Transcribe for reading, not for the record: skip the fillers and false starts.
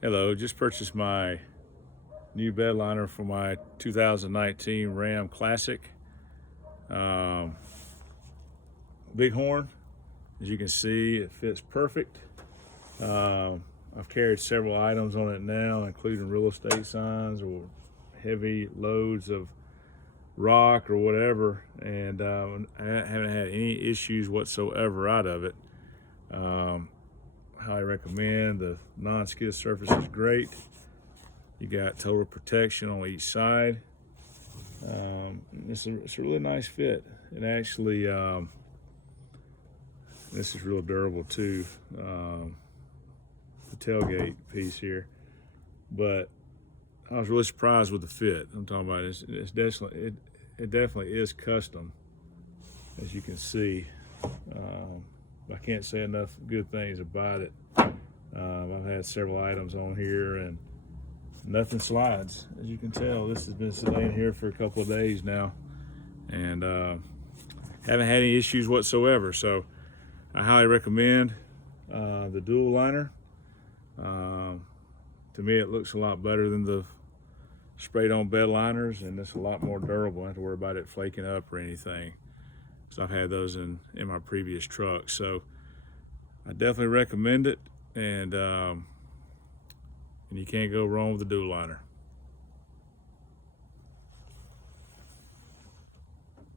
Hello, just purchased my new bed liner for my 2019 Ram Classic. Um, Bighorn. As you can see, it fits perfect. I've carried several items on it now, including real estate signs or heavy loads of rock or whatever, and I haven't had any issues whatsoever out of it. Highly recommend. The non-skid surface is great. You got total protection on each side. It's a really nice fit. It actually, this is real durable too. The tailgate piece here, but I was really surprised with the fit. I'm talking about it's definitely it definitely is custom, as you can see. I can't say enough good things about it. I've had several items on here and nothing slides. As you can tell, this has been sitting here for a couple of days now, and haven't had any issues whatsoever. So I highly recommend the DualLiner. To me, it looks a lot better than the sprayed-on bed liners, and it's a lot more durable. I don't have to worry about it flaking up or anything. So I've had those in my previous truck. So I definitely recommend it, and you can't go wrong with the DualLiner.